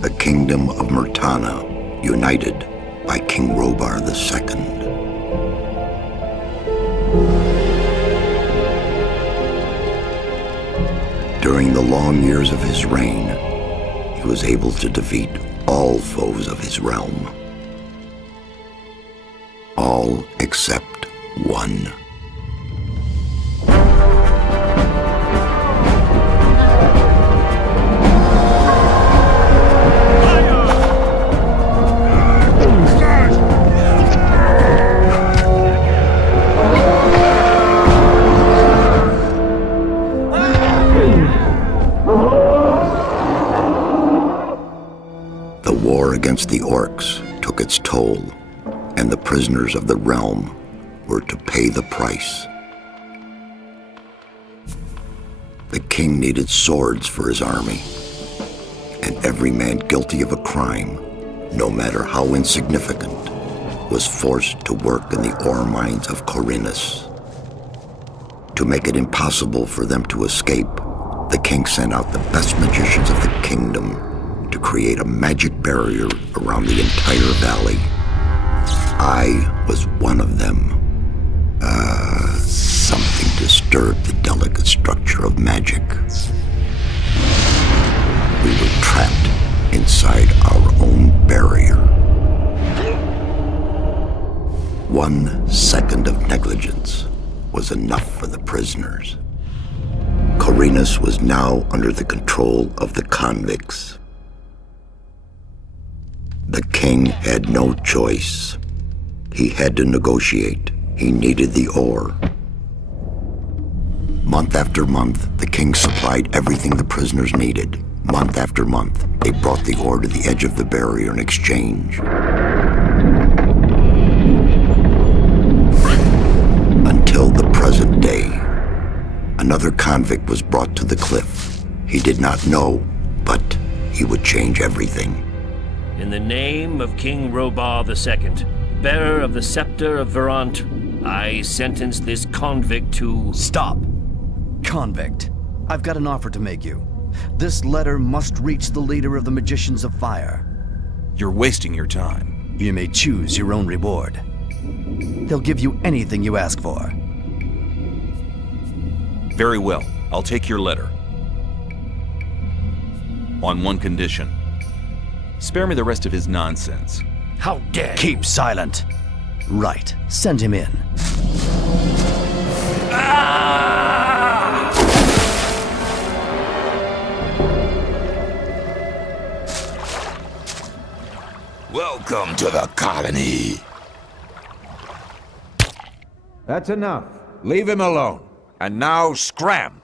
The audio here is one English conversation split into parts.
The kingdom of Murtana, united by King Robar II. During the long years of his reign, he was able to defeat all foes of his realm. All except one. Against the orcs took its toll, and the prisoners of the realm were to pay the price. The king needed swords for his army, and every man guilty of a crime, no matter how insignificant, was forced to work in the ore mines of Khorinis. To make it impossible for them to escape, the king sent out the best magicians of the kingdom to create a magic barrier around the entire valley. I was one of them. Something disturbed the delicate structure of magic. We were trapped inside our own barrier. 1 second of negligence was enough for the prisoners. Khorinis was now under the control of the convicts. The king had no choice. He had to negotiate. He needed the ore. Month after month, the king supplied everything the prisoners needed. Month after month, they brought the ore to the edge of the barrier in exchange. Until the present day, another convict was brought to the cliff. He did not know, but he would change everything. In the name of King Robar II, bearer of the scepter of Verant, I sentence this convict to... Stop! Convict, I've got an offer to make you. This letter must reach the leader of the Magicians of Fire. You're wasting your time. You may choose your own reward. They'll give you anything you ask for. Very well, I'll take your letter. On one condition. Spare me the rest of his nonsense. How dare you! Keep silent. Right, send him in. Welcome to the colony. That's enough. Leave him alone. And now scram.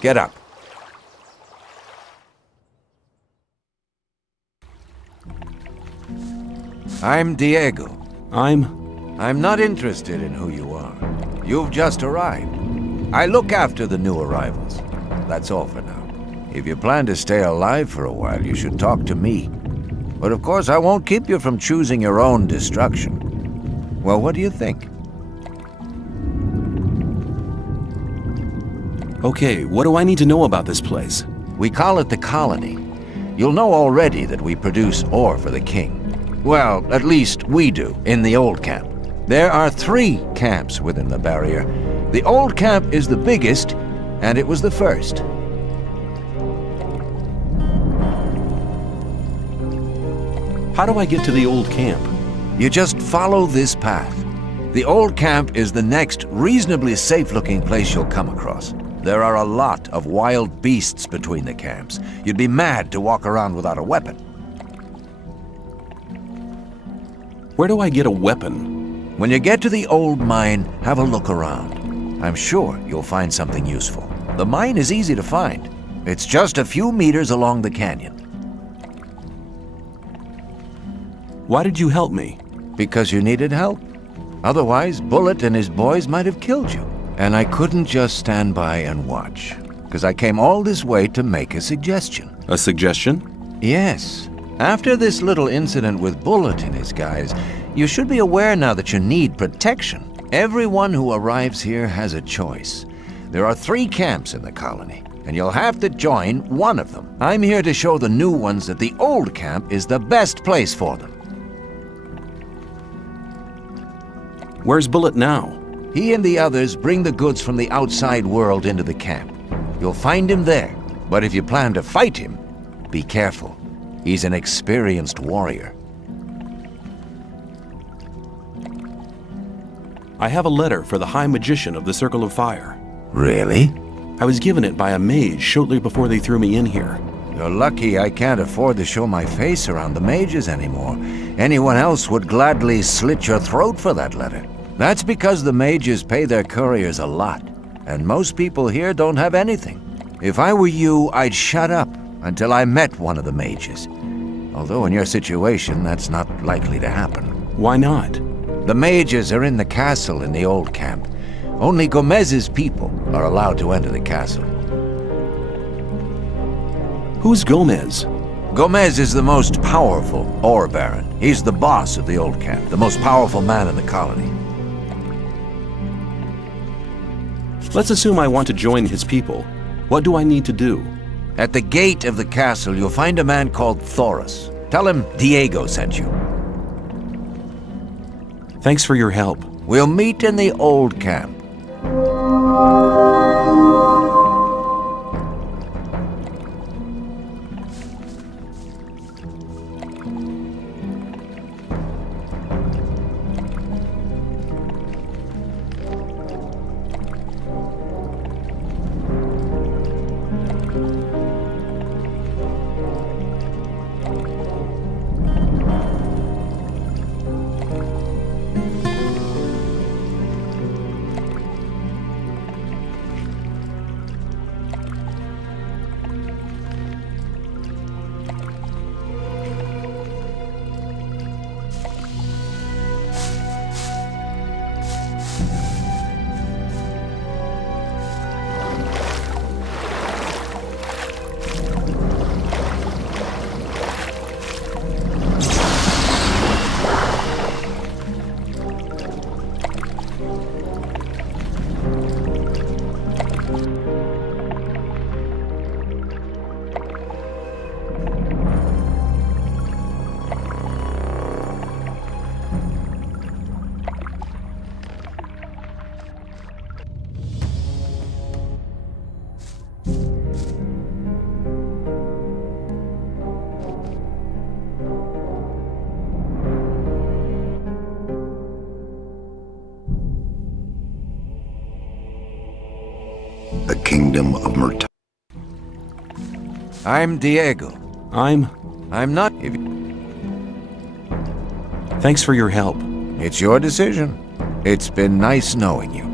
Get up. I'm Diego. I'm not interested in who you are. You've just arrived. I look after the new arrivals. That's all for now. If you plan to stay alive for a while, you should talk to me. But of course, I won't keep you from choosing your own destruction. Well, what do you think? Okay, what do I need to know about this place? We call it the colony. You'll know already that we produce ore for the king. Well, at least we do, in the old camp. There are 3 camps within the barrier. The old camp is the biggest, and it was the first. How do I get to the old camp? You just follow this path. The old camp is the next reasonably safe-looking place you'll come across. There are a lot of wild beasts between the camps. You'd be mad to walk around without a weapon. Where do I get a weapon? When you get to the old mine, have a look around. I'm sure you'll find something useful. The mine is easy to find. It's just a few meters along the canyon. Why did you help me? Because you needed help. Otherwise, Bullet and his boys might have killed you. And I couldn't just stand by and watch, because I came all this way to make a suggestion. A suggestion? Yes. After this little incident with Bullet and his guys, you should be aware now that you need protection. Everyone who arrives here has a choice. There are 3 camps in the colony, and you'll have to join one of them. I'm here to show the new ones that the old camp is the best place for them. Where's Bullet now? He and the others bring the goods from the outside world into the camp. You'll find him there, but if you plan to fight him, be careful. He's an experienced warrior. I have a letter for the High Magician of the Circle of Fire. Really? I was given it by a mage shortly before they threw me in here. You're lucky I can't afford to show my face around the mages anymore. Anyone else would gladly slit your throat for that letter. That's because the mages pay their couriers a lot, and most people here don't have anything. If I were you, I'd shut up until I met one of the mages. Although in your situation, that's not likely to happen. Why not? The mages are in the castle in the old camp. Only Gomez's people are allowed to enter the castle. Who's Gomez? Gomez is the most powerful ore baron. He's the boss of the old camp, the most powerful man in the colony. Let's assume I want to join his people. What do I need to do? At the gate of the castle, you'll find a man called Thoris. Tell him Diego sent you. Thanks for your help. We'll meet in the old camp. The kingdom of Murta. I'm Diego. I'm not... Thanks for your help. It's your decision. It's been nice knowing you.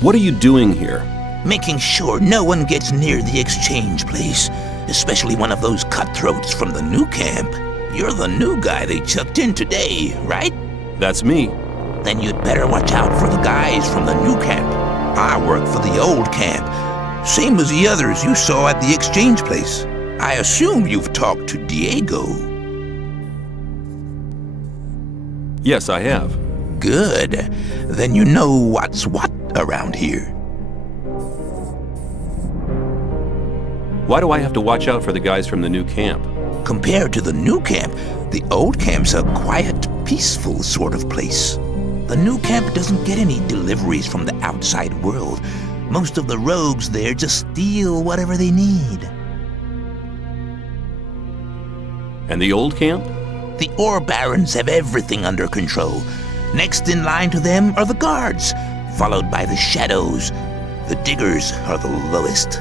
What are you doing here? Making sure no one gets near the exchange place, especially one of those cutthroats from the new camp. You're the new guy they chucked in today, right? That's me. Then you'd better watch out for the guys from the new camp. I work for the old camp, same as the others you saw at the exchange place. I assume you've talked to Diego. Yes, I have. Good. Then you know what's what around here. Why do I have to watch out for the guys from the new camp? Compared to the new camp, the old camp's a quiet, peaceful sort of place. The new camp doesn't get any deliveries from the outside world. Most of the rogues there just steal whatever they need. And the old camp? The ore barons have everything under control. Next in line to them are the guards, followed by the shadows. The diggers are the lowest.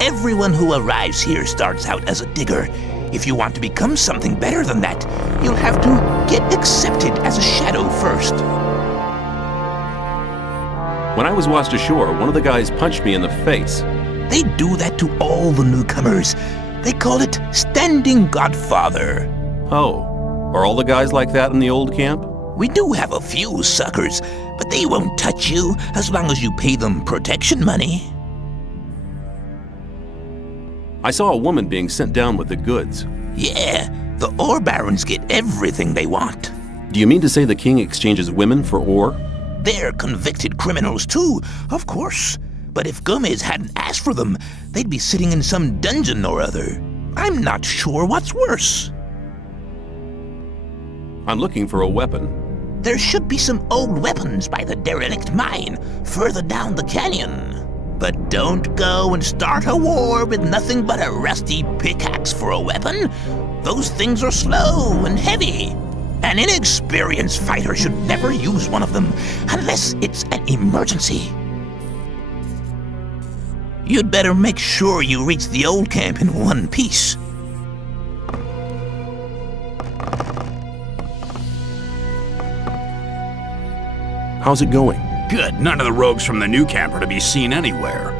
Everyone who arrives here starts out as a digger. If you want to become something better than that, you'll have to get accepted as a shadow first. When I was washed ashore, one of the guys punched me in the face. They do that to all the newcomers. They call it standing godfather. Oh, are all the guys like that in the old camp? We do have a few suckers, but they won't touch you as long as you pay them protection money. I saw a woman being sent down with the goods. Yeah, the ore barons get everything they want. Do you mean to say the king exchanges women for ore? They're convicted criminals too, of course. But if Gomez hadn't asked for them, they'd be sitting in some dungeon or other. I'm not sure what's worse. I'm looking for a weapon. There should be some old weapons by the derelict mine, further down the canyon. But don't go and start a war with nothing but a rusty pickaxe for a weapon. Those things are slow and heavy. An inexperienced fighter should never use one of them unless it's an emergency. You'd better make sure you reach the old camp in one piece. How's it going? Good. None of the rogues from the new camp are to be seen anywhere.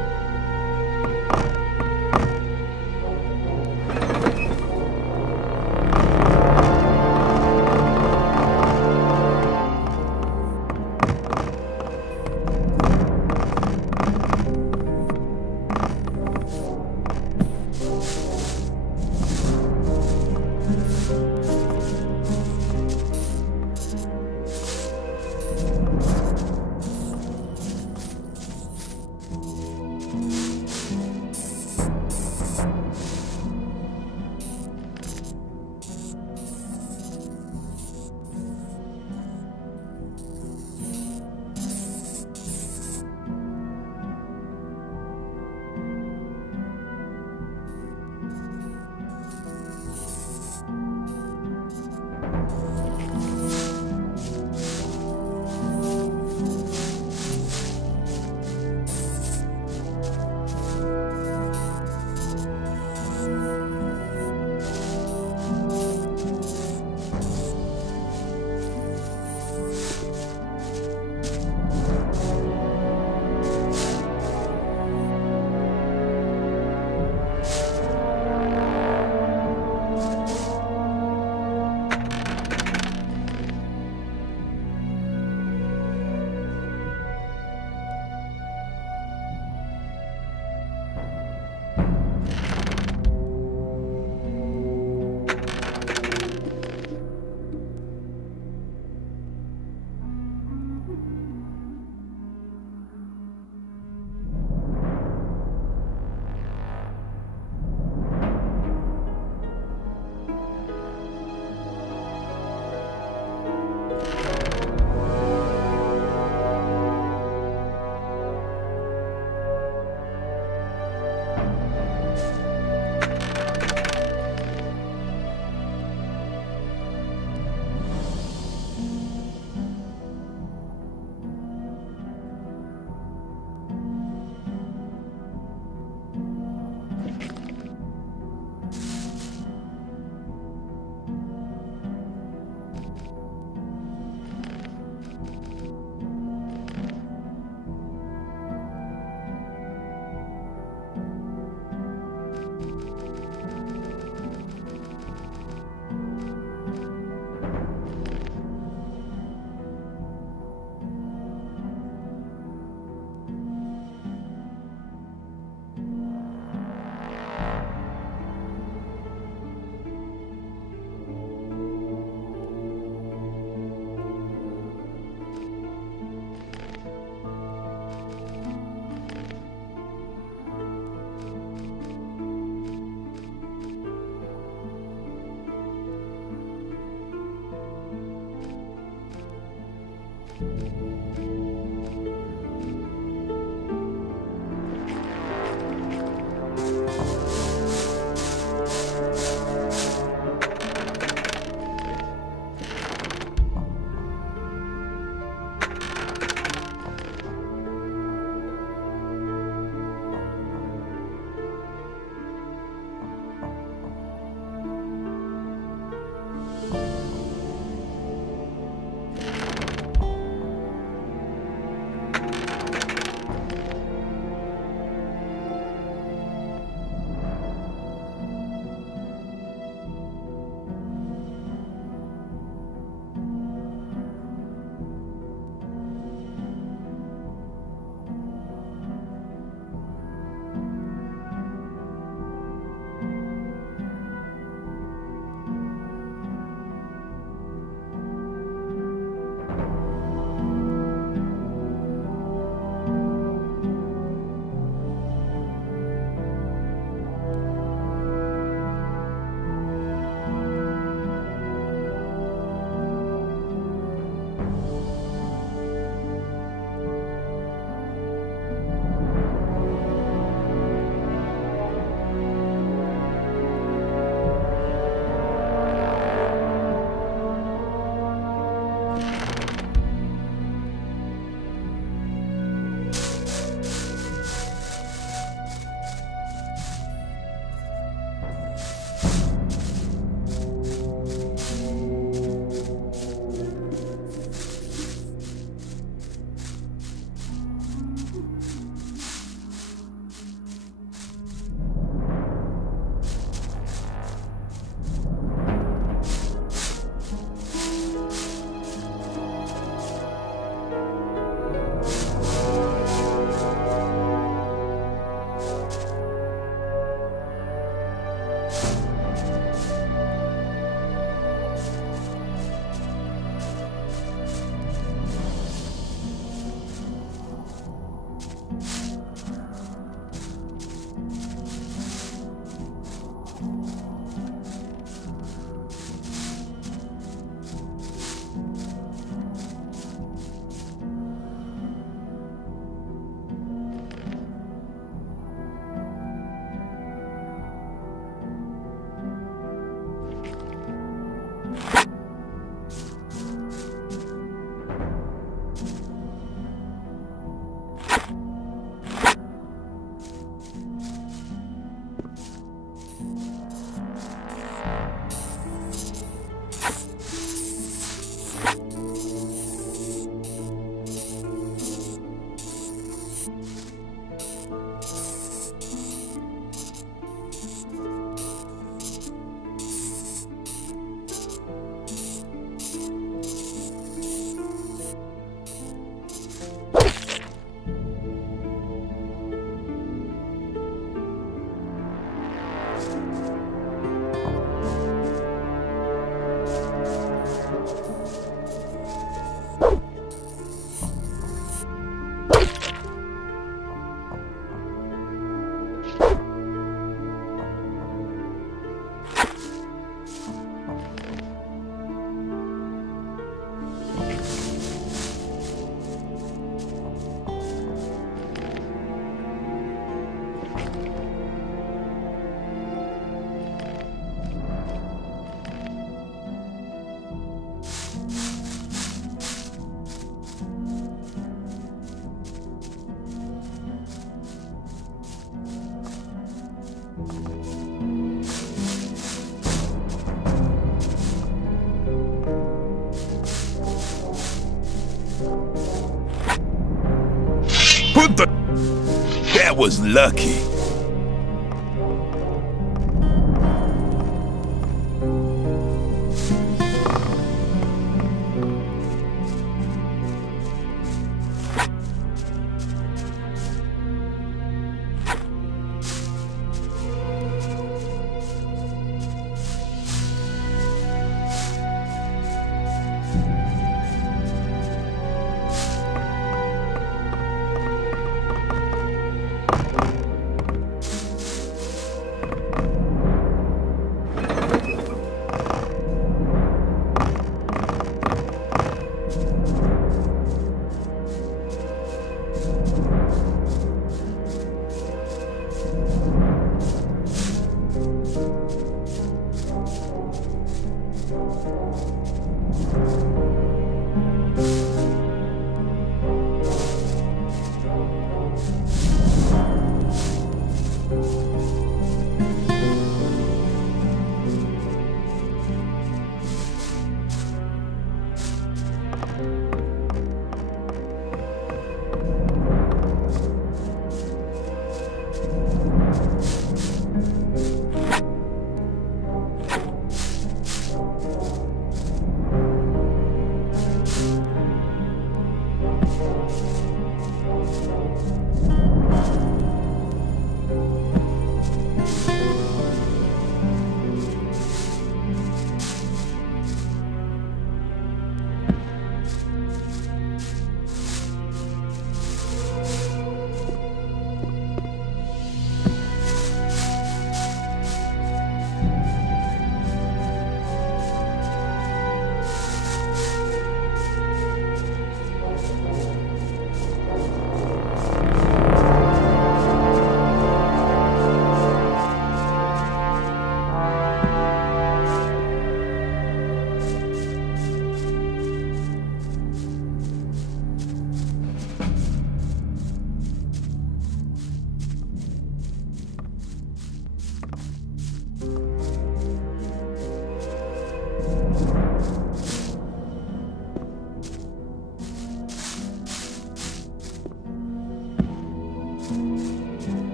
What the? That was lucky.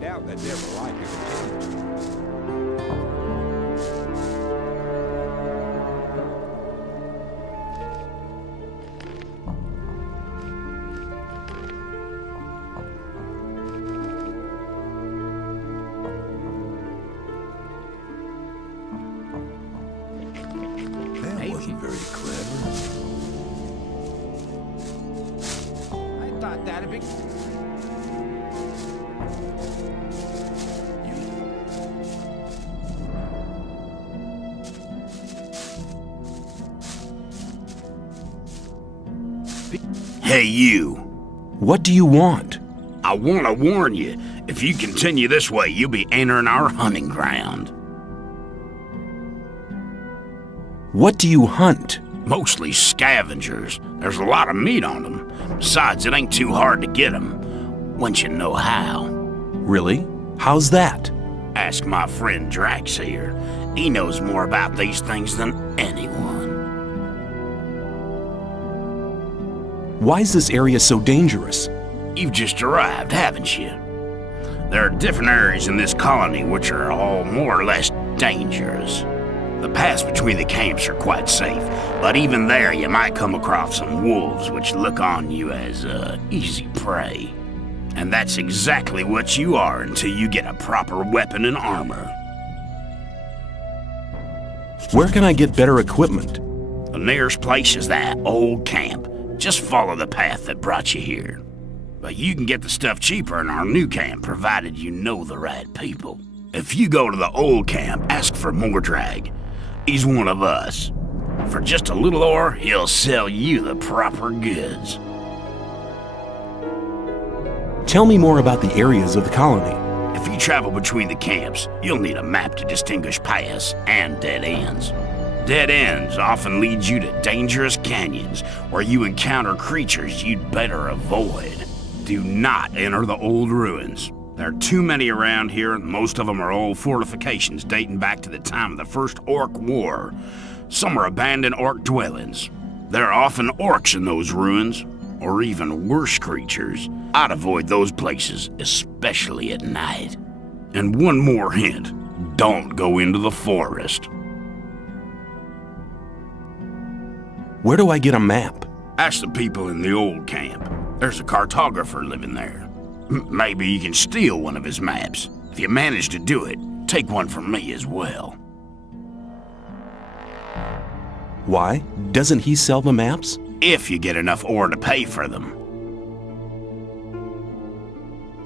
doubt they'd ever like you to change. That wasn't very clever. I thought that'd be... Hey, you. What do you want? I want to warn you. If you continue this way, you'll be entering our hunting ground. What do you hunt? Mostly scavengers. There's a lot of meat on them. Besides, it ain't too hard to get them, once you know how. Really? How's that? Ask my friend Drax here. He knows more about these things than anyone. Why is this area so dangerous? You've just arrived, haven't you? There are different areas in this colony which are all more or less dangerous. The paths between the camps are quite safe, but even there you might come across some wolves which look on you as easy prey. And that's exactly what you are until you get a proper weapon and armor. Where can I get better equipment? The nearest place is that old camp. Just follow the path that brought you here. But you can get the stuff cheaper in our new camp, provided you know the right people. If you go to the old camp, ask for Mordrag. He's one of us. For just a little ore, he'll sell you the proper goods. Tell me more about the areas of the colony. If you travel between the camps, you'll need a map to distinguish paths and dead ends. Dead ends often lead you to dangerous canyons where you encounter creatures you'd better avoid. Do not enter the old ruins. There are too many around here, and most of them are old fortifications dating back to the time of the First Orc War. Some are abandoned orc dwellings. There are often orcs in those ruins, or even worse creatures. I'd avoid those places, especially at night. And one more hint, don't go into the forest. Where do I get a map? Ask the people in the old camp. There's a cartographer living there. Maybe you can steal one of his maps. If you manage to do it, take one from me as well. Why? Doesn't he sell the maps? If you get enough ore to pay for them.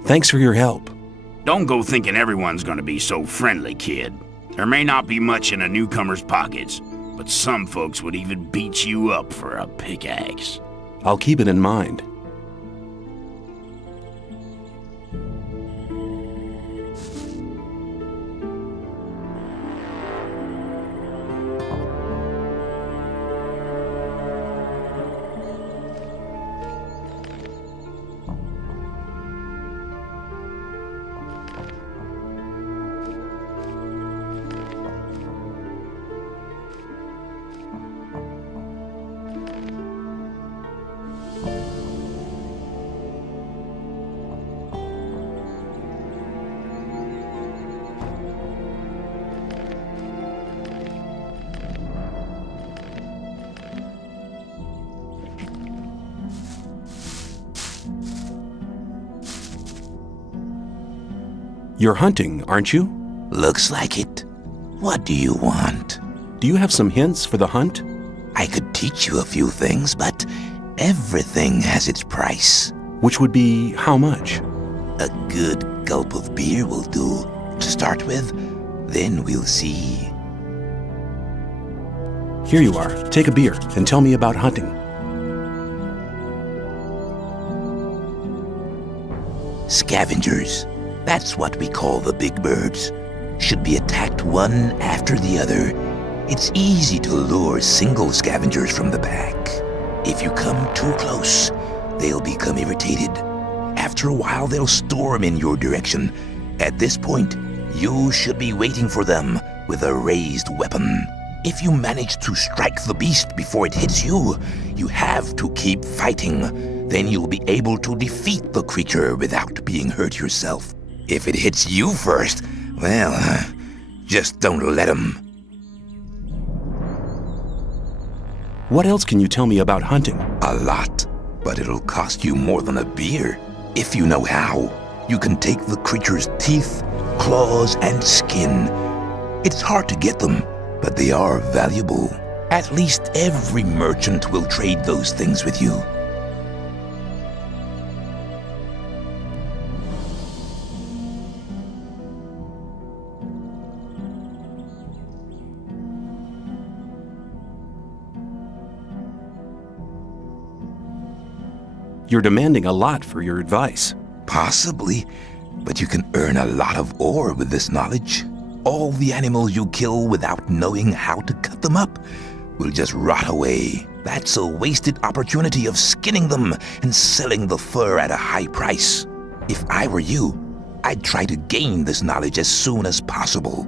Thanks for your help. Don't go thinking everyone's gonna be so friendly, kid. There may not be much in a newcomer's pockets, but some folks would even beat you up for a pickaxe. I'll keep it in mind. You're hunting, aren't you? Looks like it. What do you want? Do you have some hints for the hunt? I could teach you a few things, but everything has its price. Which would be how much? A good gulp of beer will do to start with. Then we'll see. Here you are. Take a beer and tell me about hunting. Scavengers. That's what we call the big birds. Should be attacked one after the other. It's easy to lure single scavengers from the pack. If you come too close, they'll become irritated. After a while, they'll storm in your direction. At this point, you should be waiting for them with a raised weapon. If you manage to strike the beast before it hits you, you have to keep fighting. Then you'll be able to defeat the creature without being hurt yourself. If it hits you first, well, just don't let him. What else can you tell me about hunting? A lot, but it'll cost you more than a beer. If you know how, you can take the creature's teeth, claws, and skin. It's hard to get them, but they are valuable. At least every merchant will trade those things with you. You're demanding a lot for your advice. Possibly, but you can earn a lot of ore with this knowledge. All the animals you kill without knowing how to cut them up will just rot away. That's a wasted opportunity of skinning them and selling the fur at a high price. If I were you, I'd try to gain this knowledge as soon as possible.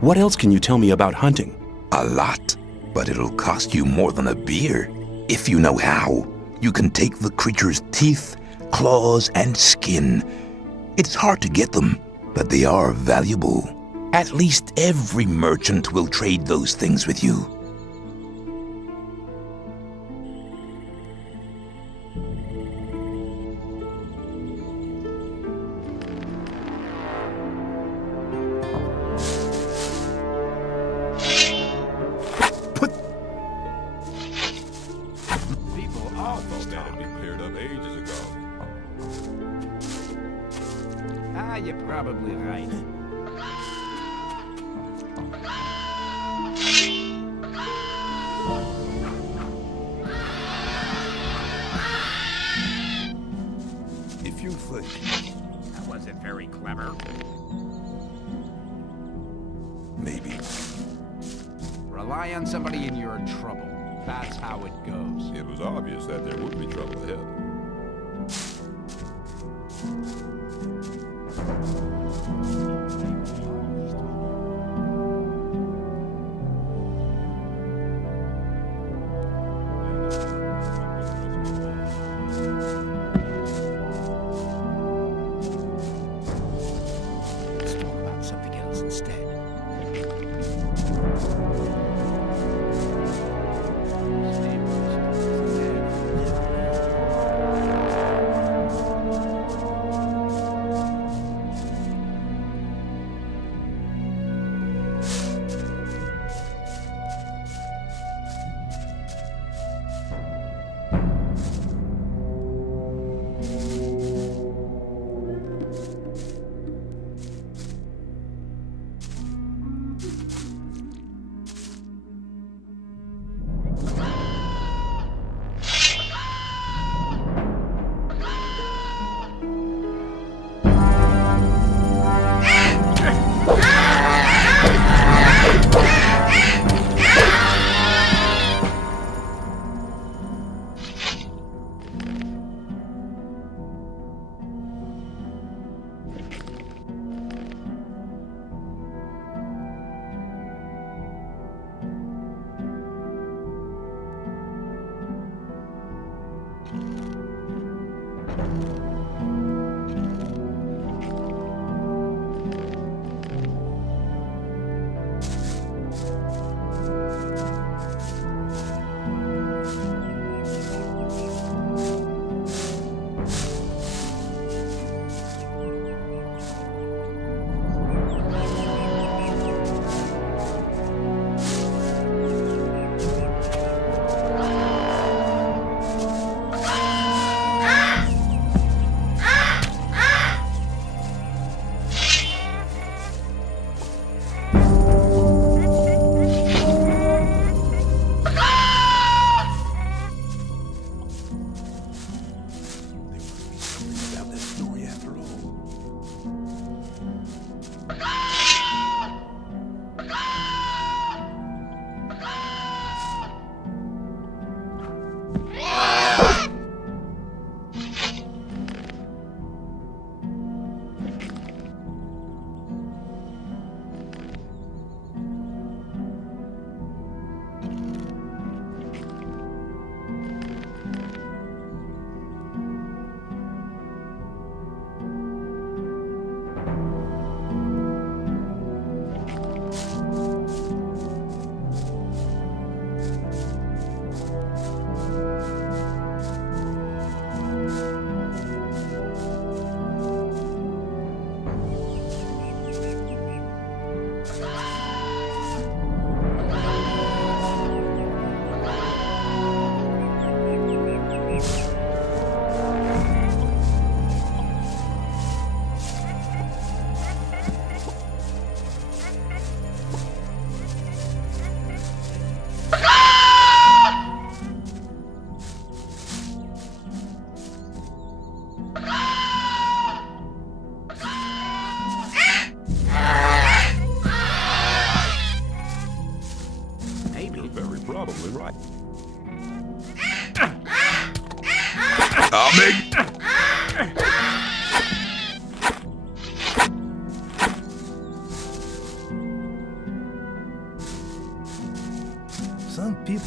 What else can you tell me about hunting? A lot, but it'll cost you more than a beer. If you know how, you can take the creature's teeth, claws, and skin. It's hard to get them, but they are valuable. At least every merchant will trade those things with you. You're probably right. If you think That wasn't very clever. maybe. Rely on somebody and you're in trouble. That's how it goes. It was obvious that there would be trouble ahead. Let's talk about something else. instead. Probably right. I'll make... Some people...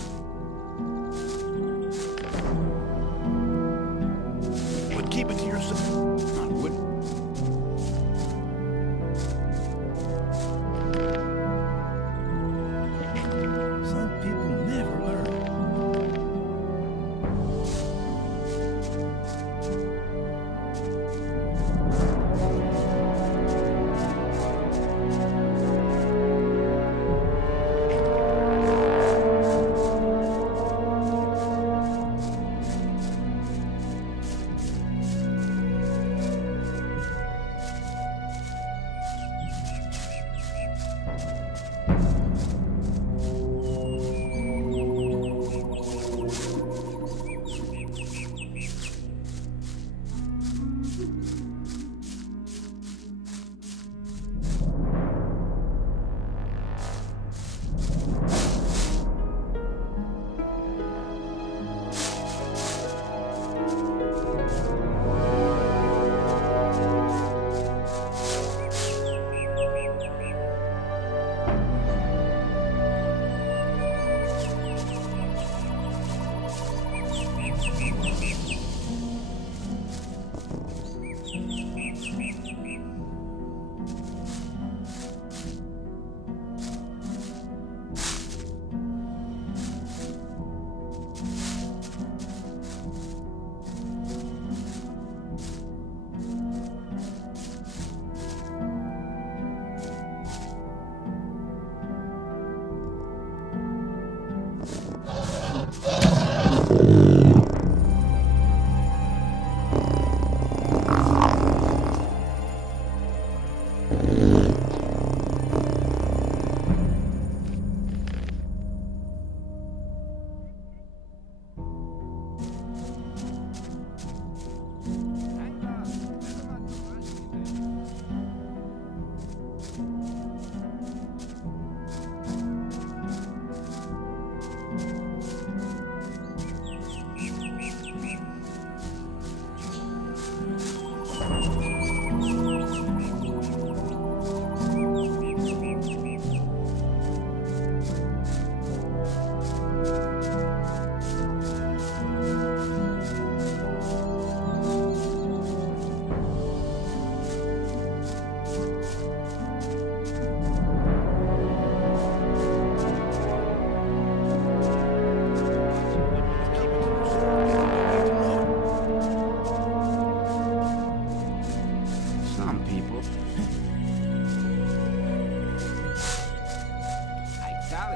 Would keep it to yourself. I wouldn't. Some people never learn.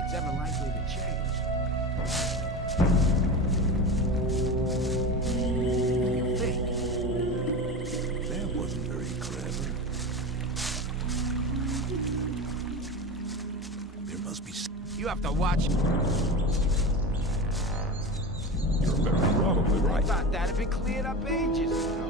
it's ever likely to change. You think? That wasn't very clever. There must be... You have to watch. You're very probably I right. thought that had been cleared up ages ago.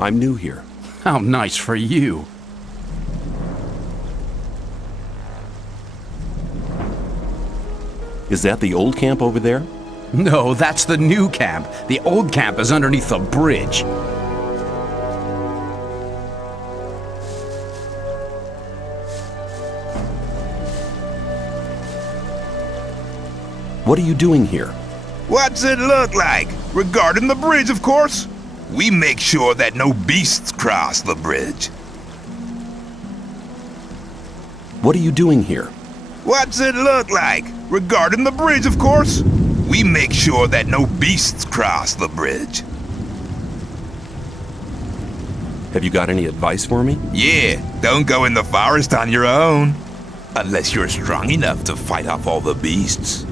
I'm new here. How nice for you. Is that the old camp over there? No, that's the new camp. The old camp is underneath the bridge. What are you doing here? What's it look like? Regarding the bridge, of course. We make sure that no beasts cross the bridge. What are you doing here? What's it look like? Regarding the bridge, of course. We make sure that no beasts cross the bridge. Have you got any advice for me? Yeah, don't go in the forest on your own. Unless you're strong enough to fight off all the beasts.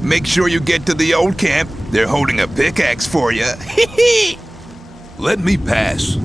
Make sure you get to the old camp. They're holding a pickaxe for you. Let me pass.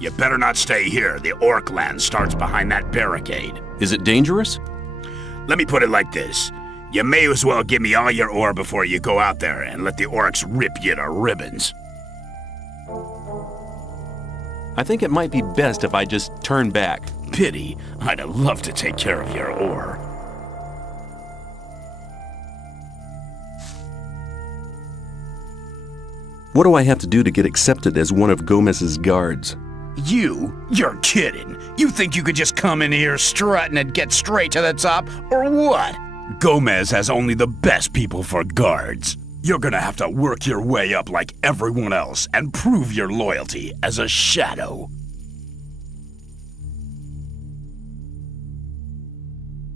You better not stay here. The orc land starts behind that barricade. Is it dangerous? Let me put it like this. You may as well give me all your ore before you go out there and let the orcs rip you to ribbons. I think it might be best if I just turn back. Pity. I'd have loved to take care of your ore. What do I have to do to get accepted as one of Gomez's guards? You're kidding. You think you could just come in here strutting and get straight to the top, or what? Gomez has only the best people for guards. You're gonna have to work your way up like everyone else and prove your loyalty as a shadow.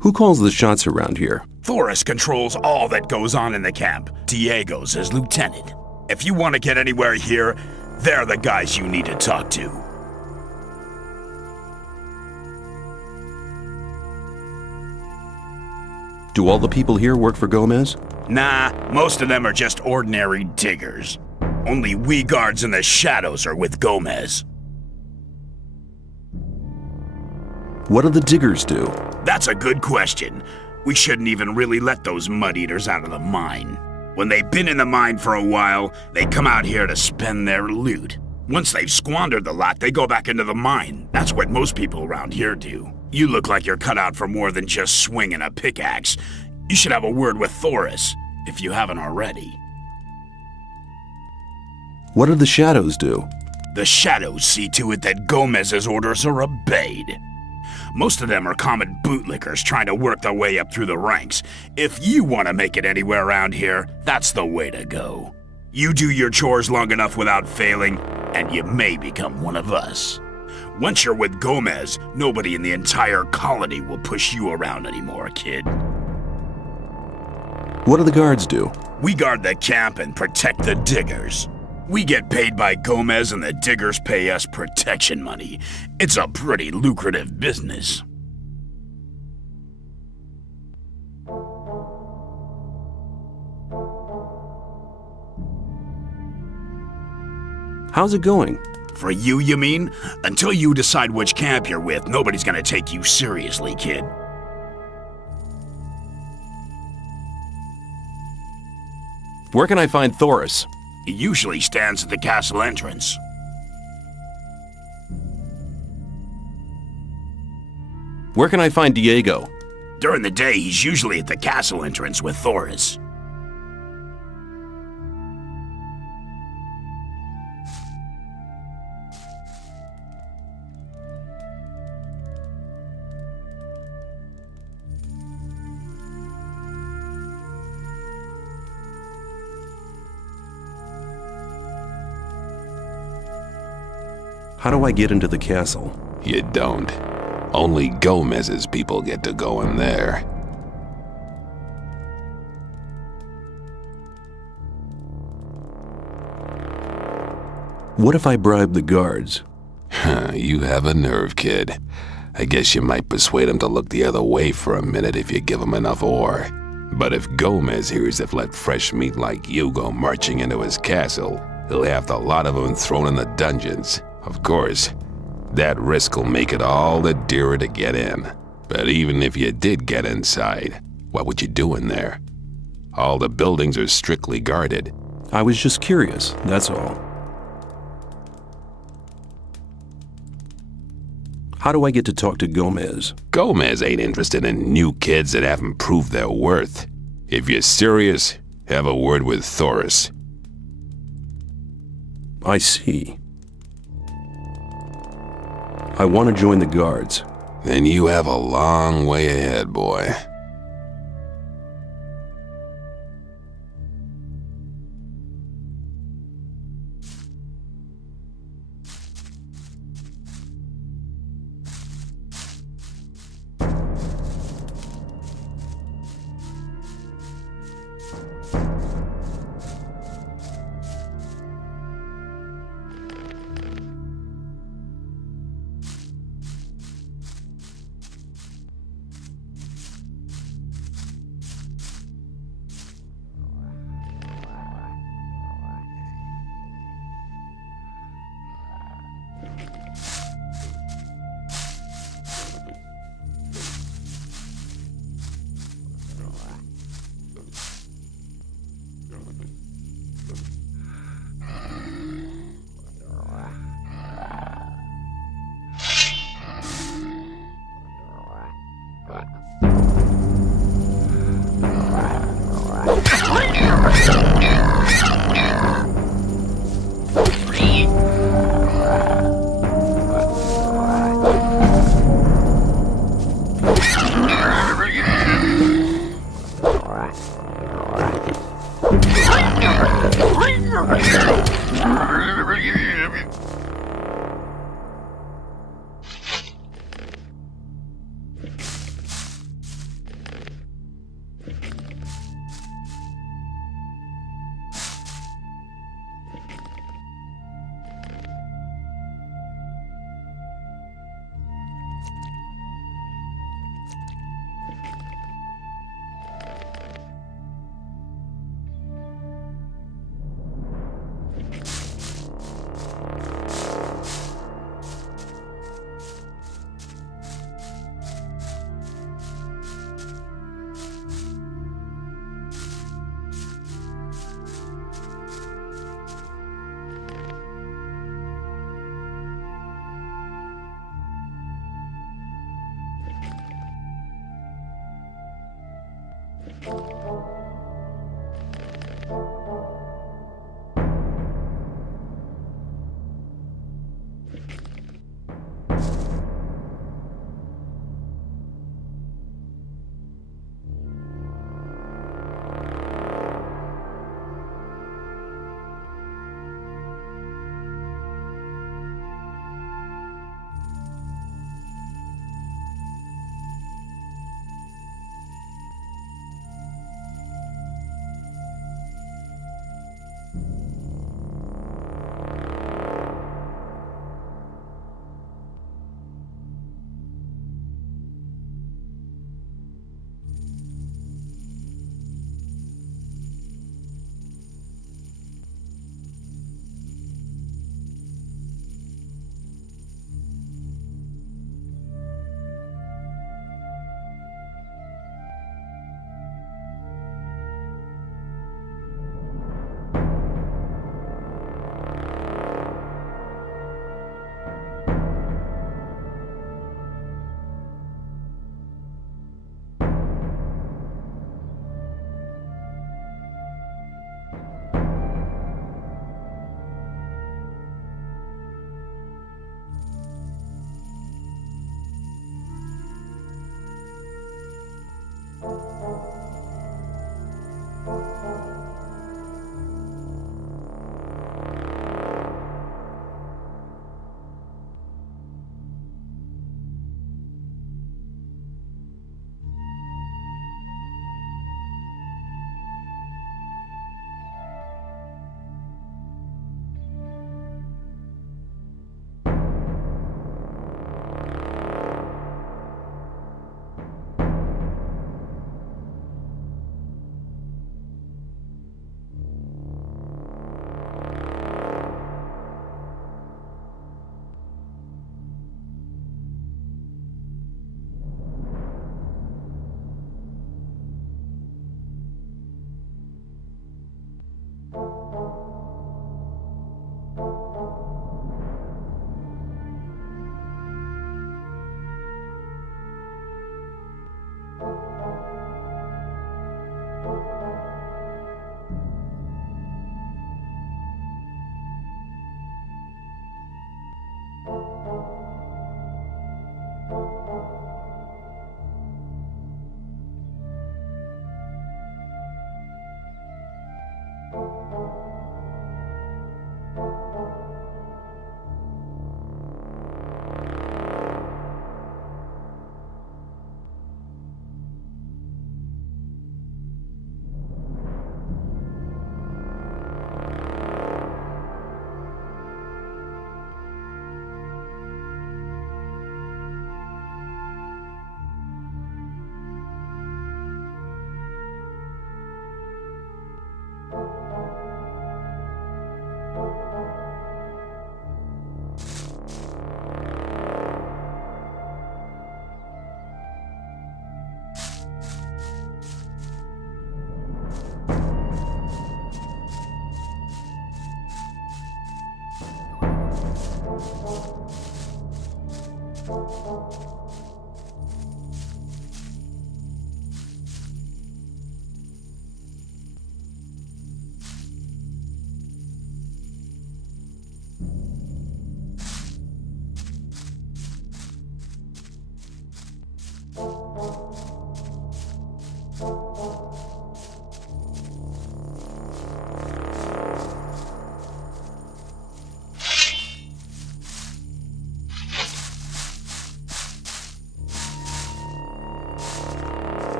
Who calls the shots around here? Thoris controls all that goes on in the camp. Diego's his lieutenant. If you want to get anywhere here, they're the guys you need to talk to. Do all the people here work for Gomez? Nah, most of them are just ordinary diggers. Only we guards in the shadows are with Gomez. What do the diggers do? That's a good question. We shouldn't even really let those mud-eaters out of the mine. When they've been in the mine for a while, they come out here to spend their loot. Once they've squandered the lot, they go back into the mine. That's what most people around here do. You look like you're cut out for more than just swinging a pickaxe. You should have a word with Thoris, if you haven't already. What do the shadows do? The shadows see to it that Gomez's orders are obeyed. Most of them are common bootlickers trying to work their way up through the ranks. If you want to make it anywhere around here, that's the way to go. You do your chores long enough without failing, and you may become one of us. Once you're with Gomez, nobody in the entire colony will push you around anymore, kid. What do the guards do? We guard the camp and protect the diggers. We get paid by Gomez and the diggers pay us protection money. It's a pretty lucrative business. How's it going? For you mean? Until you decide which camp you're with, nobody's gonna take you seriously, kid. Where can I find Thoris? He usually stands at the castle entrance. Where can I find Diego? During the day, he's usually at the castle entrance with Thoris. How do I get into the castle? You don't. Only Gomez's people get to go in there. What if I bribe the guards? You have a nerve, kid. I guess you might persuade him to look the other way for a minute if you give him enough ore. But if Gomez hears they've let fresh meat like you go marching into his castle, he'll have a lot of them thrown in the dungeons. Of course, that risk will make it all the dearer to get in. But even if you did get inside, what would you do in there? All the buildings are strictly guarded. I was just curious, that's all. How do I get to talk to Gomez? Gomez ain't interested in new kids that haven't proved their worth. If you're serious, have a word with Thoris. I see. I want to join the guards. Then you have a long way ahead, boy.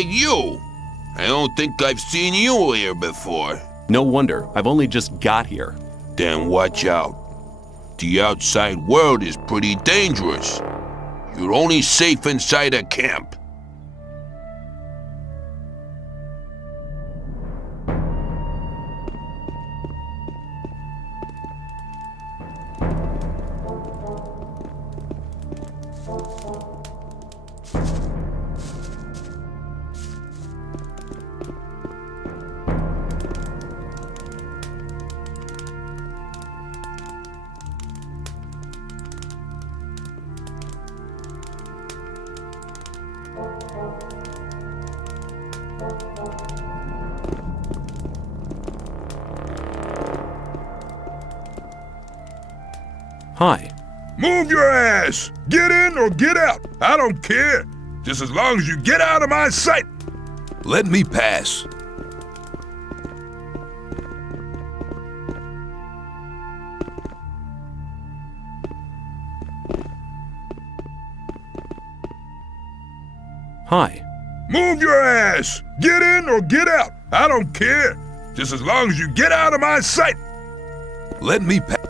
Hey, you! I don't think I've seen you here before. No wonder. I've only just got here. Then watch out. The outside world is pretty dangerous. You're only safe inside a camp. Hi. Move your ass! Get in or get out! I don't care! Just as long as you get out of my sight! Let me pass. Hi. Move your ass! Get in or get out! I don't care! Just as long as you get out of my sight! Let me pass.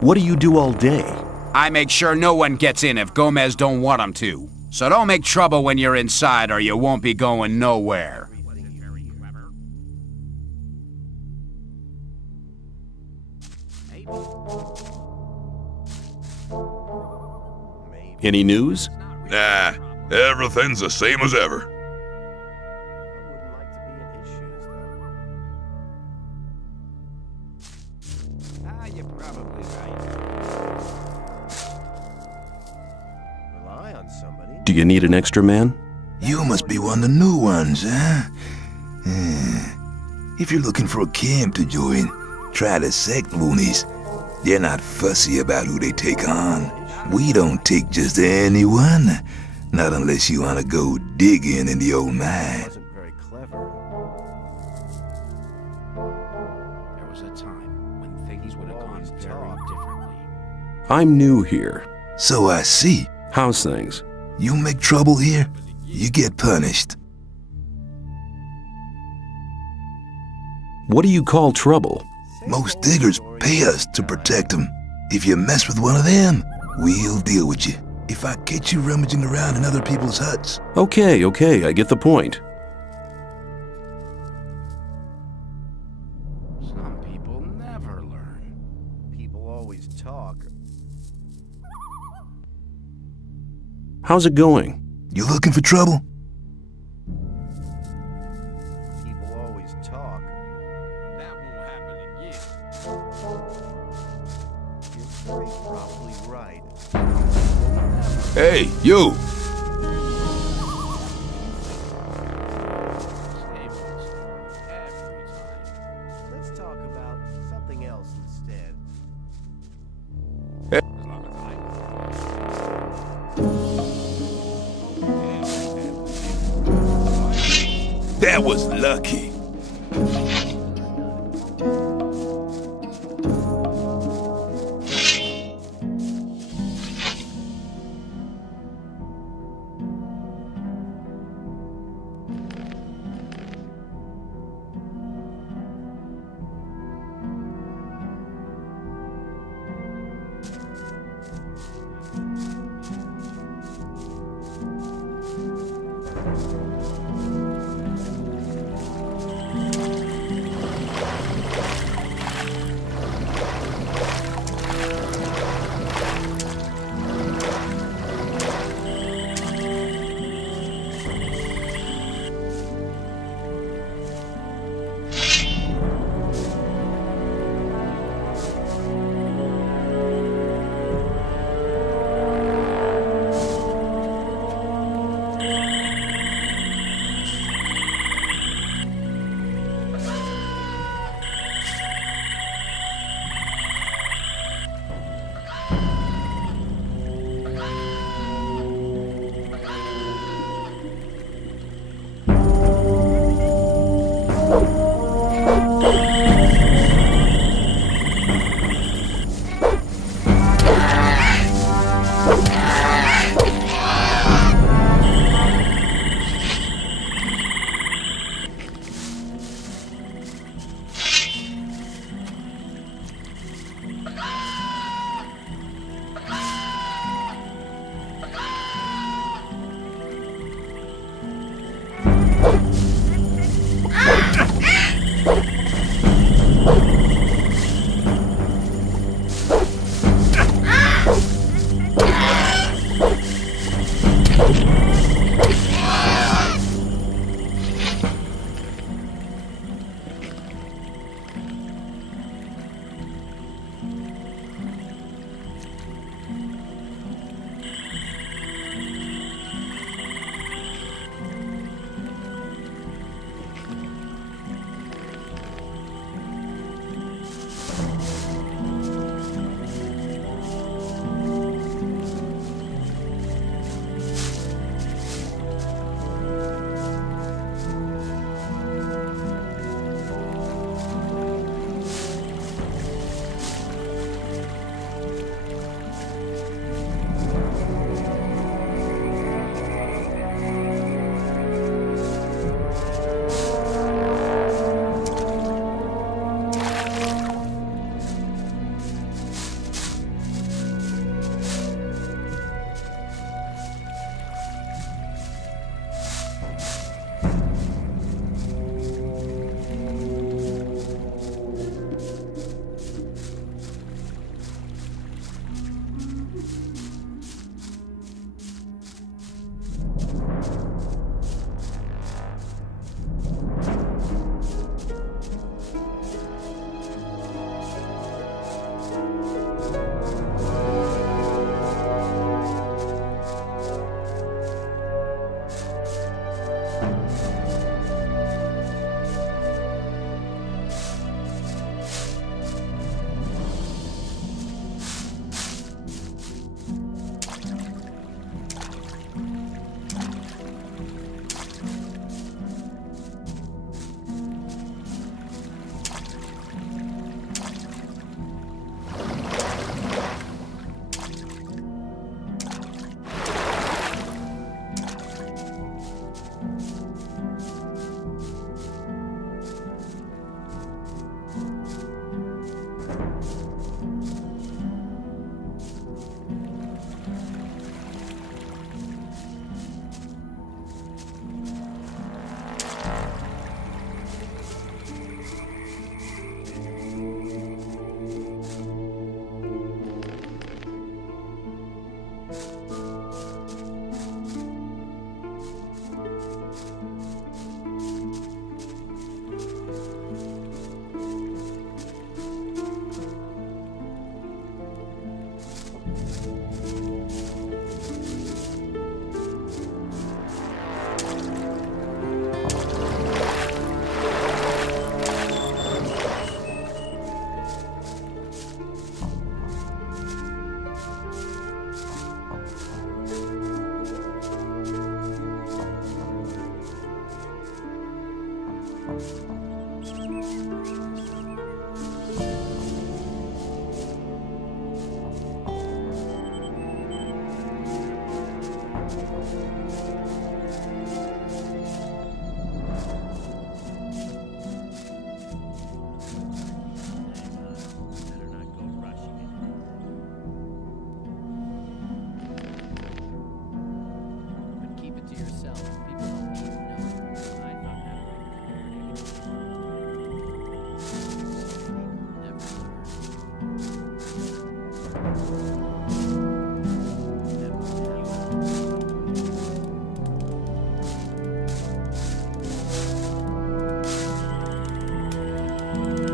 What do you do all day? I make sure no one gets in if Gomez don't want them to. So don't make trouble when you're inside or you won't be going nowhere. Any news? Nah, everything's the same as ever. You're probably right. Rely on somebody. Do you need an extra man? You must be one of the new ones, huh? If you're looking for a camp to join, try the sect loonies. They're not fussy about who they take on. We don't take just anyone. Not unless you want to go digging in the old mine. Wasn't very clever. There was a time when things would have gone very differently. I'm new here. So I see. How's things? You make trouble here, you get punished. What do you call trouble? Most diggers pay us to protect them. If you mess with one of them, we'll deal with you. If I catch you rummaging around in other people's huts. Okay, I get the point. Some people never learn. People always talk. How's it going? You looking for trouble? People always talk. That won't happen again. You're very probably right. Hey, you! Let's talk about something else instead. That was lucky.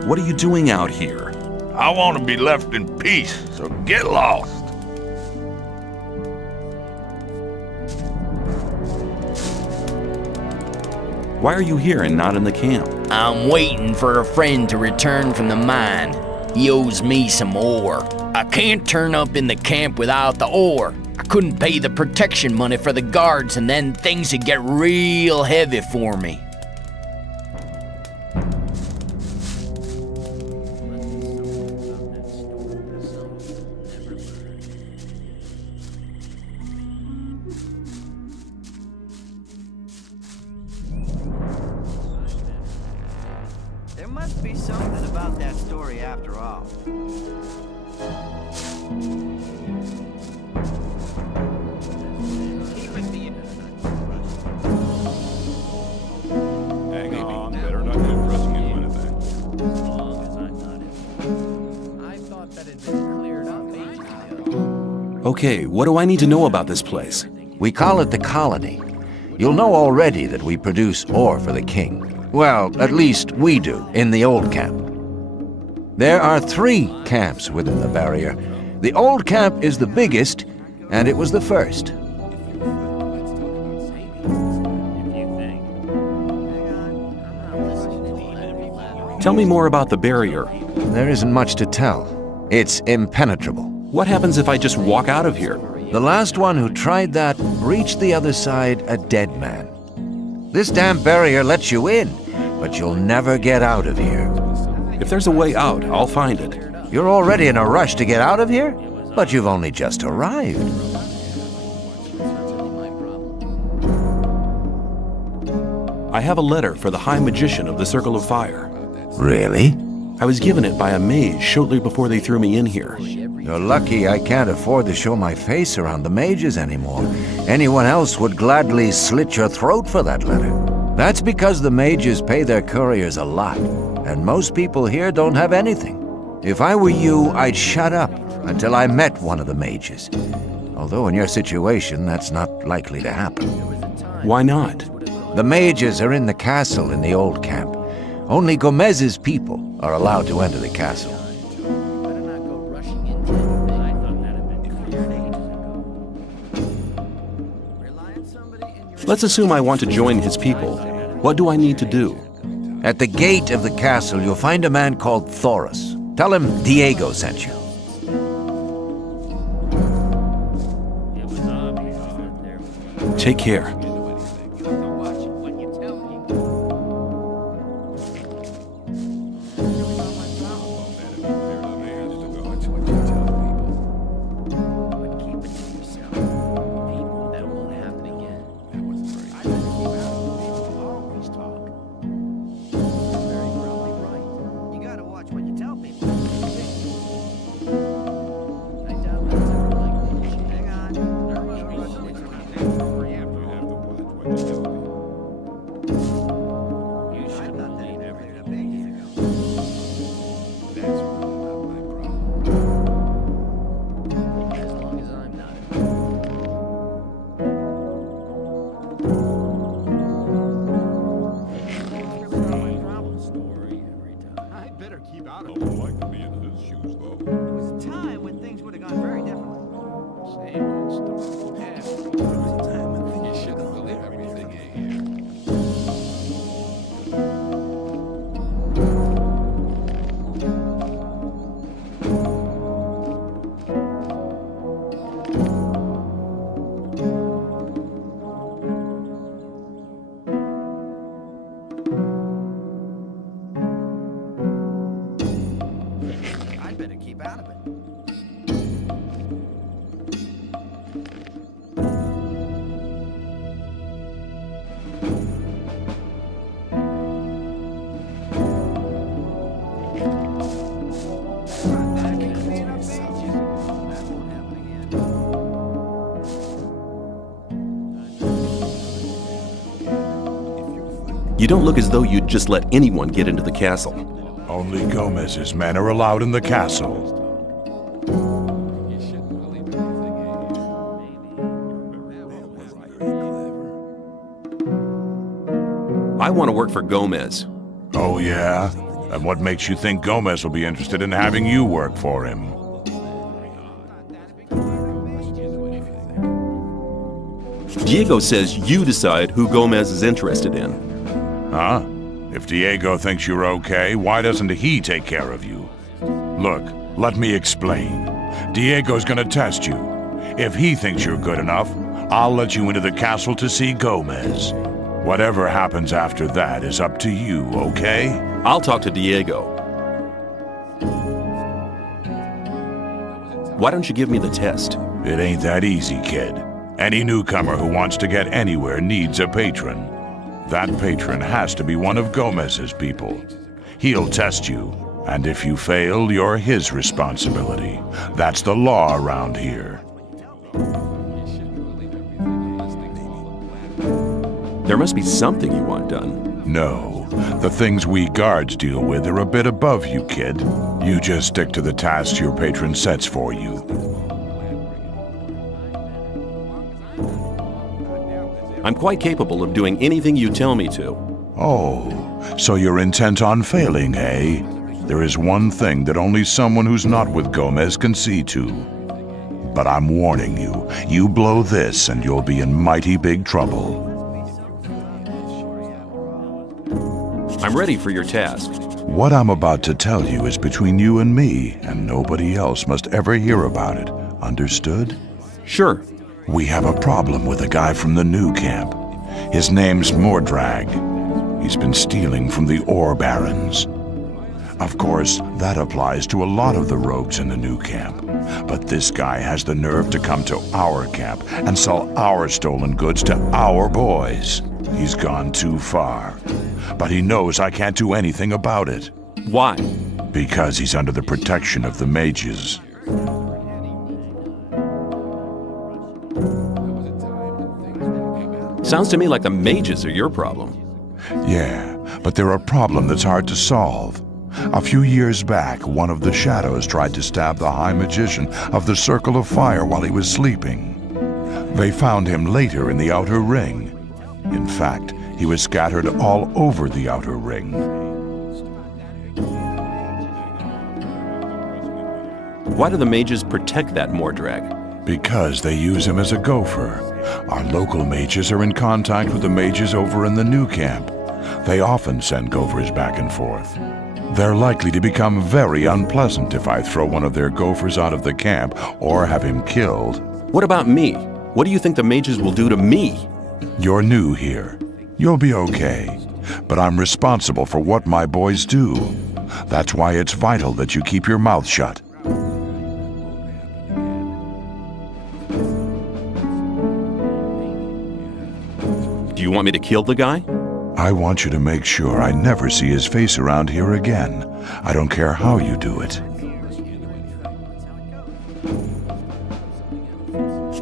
What are you doing out here? I want to be left in peace, so get lost. Why are you here and not in the camp? I'm waiting for a friend to return from the mine. He owes me some ore. I can't turn up in the camp without the ore. I couldn't pay the protection money for the guards, and then things would get real heavy for me. There must be something about that story after all. Hang on, better not get rushing into anything. As long as I'm not in. I thought that had been cleared up ages ago. Okay, what do I need to know about this place? We call it the colony. You'll know already that we produce ore for the king. Well, at least we do, in the old camp. There are 3 camps within the barrier. The old camp is the biggest, and it was the first. Tell me more about the barrier. There isn't much to tell. It's impenetrable. What happens if I just walk out of here? The last one who tried that reached the other side a dead man. This damn barrier lets you in, but you'll never get out of here. If there's a way out, I'll find it. You're already in a rush to get out of here? But you've only just arrived. I have a letter for the High Magician of the Circle of Fire. Really? I was given it by a mage shortly before they threw me in here. You're lucky I can't afford to show my face around the mages anymore. Anyone else would gladly slit your throat for that letter. That's because the mages pay their couriers a lot, and most people here don't have anything. If I were you, I'd shut up until I met one of the mages. Although in your situation, that's not likely to happen. Why not? The mages are in the castle in the old camp. Only Gomez's people are allowed to enter the castle. Let's assume I want to join his people. What do I need to do? At the gate of the castle, you'll find a man called Thoris. Tell him Diego sent you. Take care. I'd better keep out of it. You don't look as though you'd just let anyone get into the castle. Only Gomez's men are allowed in the castle. I want to work for Gomez. Oh, yeah? And what makes you think Gomez will be interested in having you work for him? Diego says you decide who Gomez is interested in. Huh? If Diego thinks you're okay, why doesn't he take care of you? Look, let me explain. Diego's gonna test you. If he thinks you're good enough, I'll let you into the castle to see Gomez. Whatever happens after that is up to you, okay? I'll talk to Diego. Why don't you give me the test? It ain't that easy, kid. Any newcomer who wants to get anywhere needs a patron. That patron has to be one of Gomez's people. He'll test you, and if you fail, you're his responsibility. That's the law around here. There must be something you want done. No. The things we guards deal with are a bit above you, kid. You just stick to the tasks your patron sets for you. I'm quite capable of doing anything you tell me to. Oh, so you're intent on failing, eh? There is one thing that only someone who's not with Gomez can see to. But I'm warning you, you blow this and you'll be in mighty big trouble. I'm ready for your task. What I'm about to tell you is between you and me, and nobody else must ever hear about it. Understood? Sure. We have a problem with a guy from the new camp. His name's Mordrag. He's been stealing from the ore barons. Of course, that applies to a lot of the rogues in the new camp. But this guy has the nerve to come to our camp and sell our stolen goods to our boys. He's gone too far. But he knows I can't do anything about it. Why? Because he's under the protection of the mages. Sounds to me like the mages are your problem. Yeah, but they're a problem that's hard to solve. A few years back, one of the shadows tried to stab the High Magician of the Circle of Fire while he was sleeping. They found him later in the Outer Ring. In fact, he was scattered all over the Outer Ring. Why do the mages protect that Mordrag? Because they use him as a gopher. Our local mages are in contact with the mages over in the new camp. They often send gophers back and forth. They're likely to become very unpleasant if I throw one of their gophers out of the camp or have him killed. What about me? What do you think the mages will do to me? You're new here. You'll be okay. But I'm responsible for what my boys do. That's why it's vital that you keep your mouth shut. Do you want me to kill the guy? I want you to make sure I never see his face around here again. I don't care how you do it.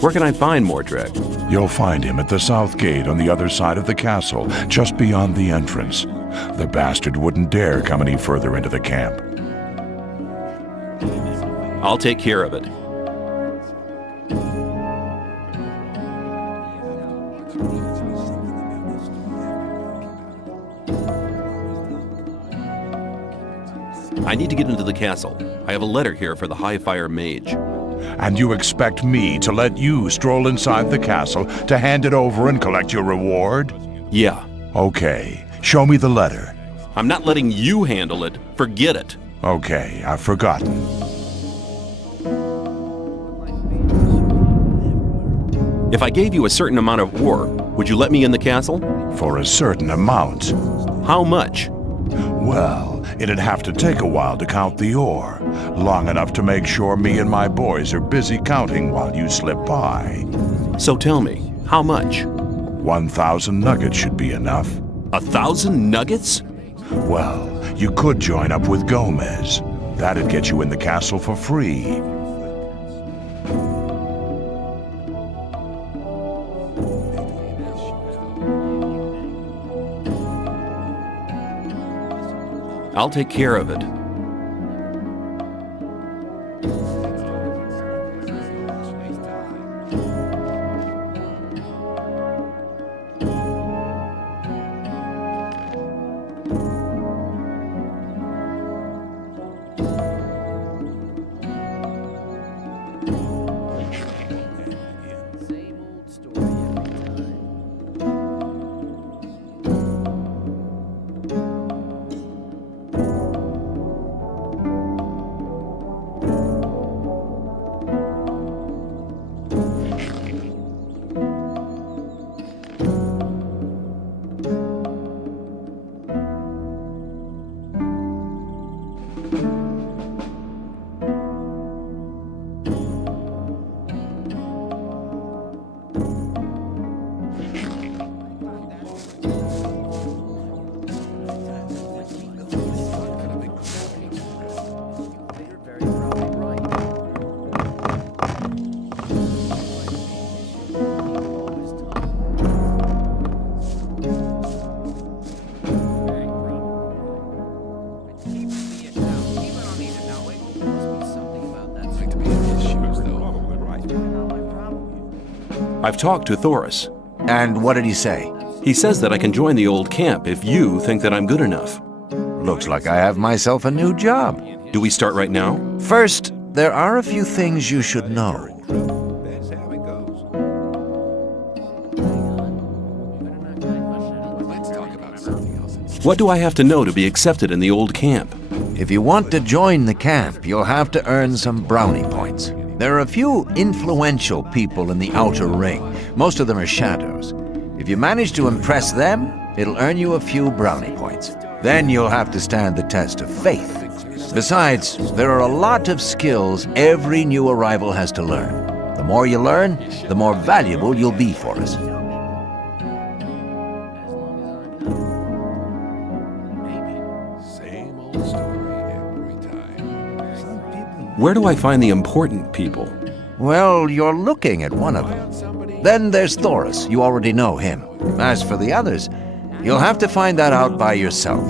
Where can I find Mordrag? You'll find him at the south gate on the other side of the castle, just beyond the entrance. The bastard wouldn't dare come any further into the camp. I'll take care of it. I need to get into the castle. I have a letter here for the High Fire Mage. And you expect me to let you stroll inside the castle to hand it over and collect your reward? Yeah. Okay, show me the letter. I'm not letting you handle it. Forget it. Okay, I've forgotten. If I gave you a certain amount of ore, would you let me in the castle? For a certain amount. How much? Well, it'd have to take a while to count the ore. Long enough to make sure me and my boys are busy counting while you slip by. So tell me, how much? 1,000 nuggets should be enough. 1,000 nuggets? Well, you could join up with Gomez. That'd get you in the castle for free. I'll take care of it. I've talked to Thoris. And what did he say? He says that I can join the old camp if you think that I'm good enough. Looks like I have myself a new job. Do we start right now? First, there are a few things you should know. What do I have to know to be accepted in the old camp? If you want to join the camp, you'll have to earn some brownie points. There are a few influential people in the outer ring. Most of them are shadows. If you manage to impress them, it'll earn you a few brownie points. Then you'll have to stand the test of faith. Besides, there are a lot of skills every new arrival has to learn. The more you learn, the more valuable you'll be for us. Where do I find the important people? Well, you're looking at one of them. Then there's Thoris. You already know him. As for the others, you'll have to find that out by yourself.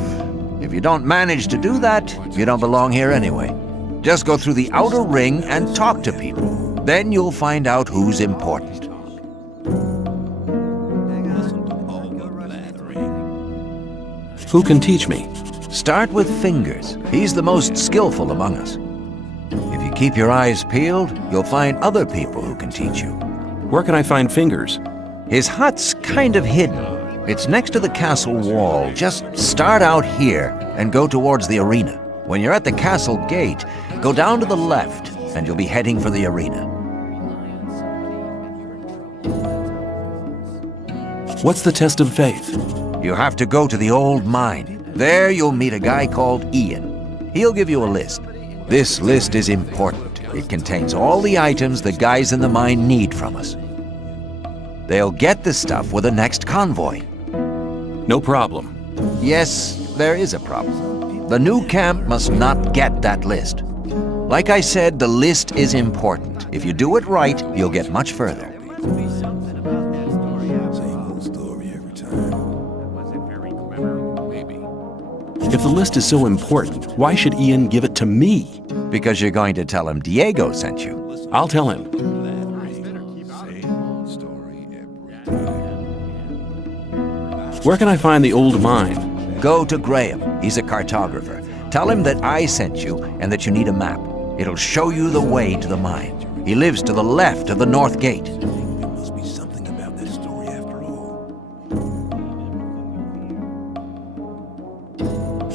If you don't manage to do that, you don't belong here anyway. Just go through the outer ring and talk to people. Then you'll find out who's important. Who can teach me? Start with Fingers. He's the most skillful among us. If you keep your eyes peeled, you'll find other people who can teach you. Where can I find Fingers? His hut's kind of hidden. It's next to the castle wall. Just start out here and go towards the arena. When you're at the castle gate, go down to the left and you'll be heading for the arena. What's the test of faith? You have to go to the old mine. There you'll meet a guy called Ian. He'll give you a list. This list is important. It contains all the items the guys in the mine need from us. They'll get the stuff with the next convoy. No problem. Yes, there is a problem. The new camp must not get that list. Like I said, the list is important. If you do it right, you'll get much further. If the list is so important, why should Ian give it to me? Because you're going to tell him Diego sent you. I'll tell him. Where can I find the old mine? Go to Graham. He's a cartographer. Tell him that I sent you and that you need a map. It'll show you the way to the mine. He lives to the left of the north gate. There must be something about that story after all.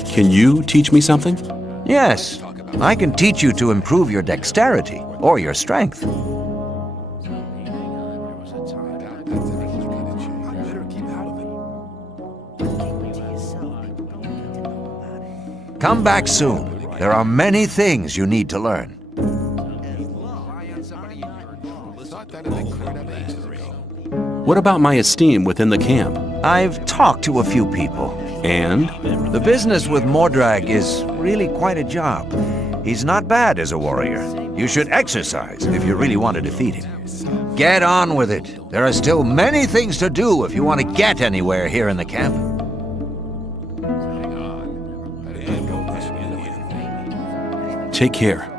Can you teach me something? Yes, I can teach you to improve your dexterity or your strength. Come back soon. There are many things you need to learn. What about my esteem within the camp? I've talked to a few people. And? The business with Mordrag is really quite a job. He's not bad as a warrior. You should exercise if you really want to defeat him. Get on with it. There are still many things to do if you want to get anywhere here in the camp. Take care.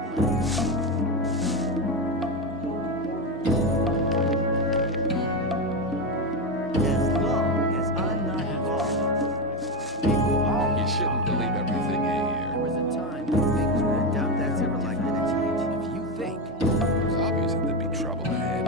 If you think. It's obvious that there'd be trouble ahead.